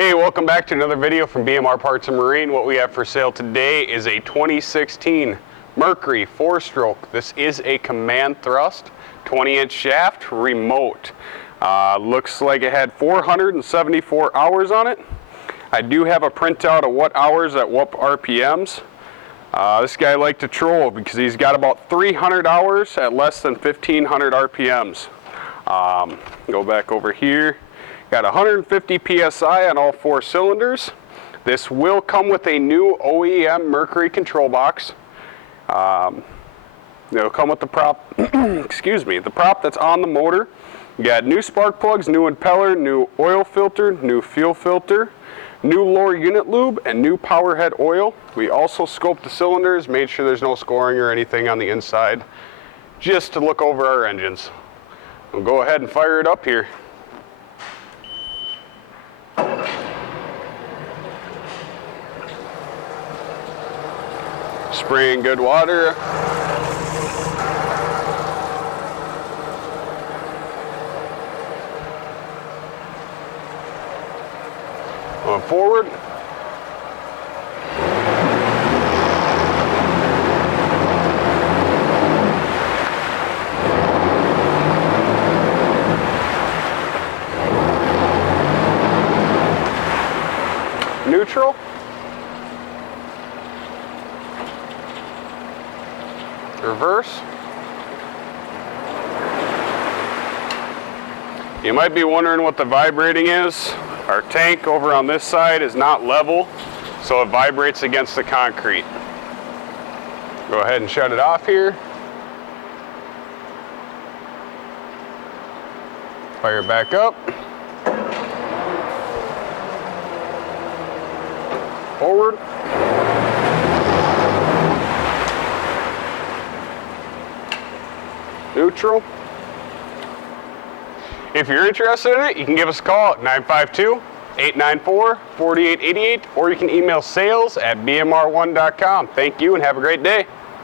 Hey, welcome back to another video from BMR Parts and Marine. What we have for sale today is a 2016 Mercury 4-stroke. This is a command thrust, 20-inch shaft, remote. Looks like it had 474 hours on it. I do have a printout of what hours at what RPMs. This guy liked to troll because he's got about 300 hours at less than 1500 RPMs. Go back over here. Got 150 PSI on all 4 cylinders. This will come with a new OEM Mercury control box. It'll come with the prop, excuse me, the prop that's on the motor. You got new spark plugs, new impeller, new oil filter, new fuel filter, new lower unit lube, and new power head oil. We also scoped the cylinders, made sure there's no scoring or anything on the inside, just to look over our engines. We'll go ahead and fire it up here. Spraying good water. Going forward. Neutral. Reverse. You might be wondering what the vibrating is. Our tank over on this side is not level, so it vibrates against the concrete. Go ahead and shut it off here. Fire it back up. Forward. Neutral. If you're interested in it, you can give us a call at 952-894-4888, or you can email sales@bmr1.com. Thank you and have a great day.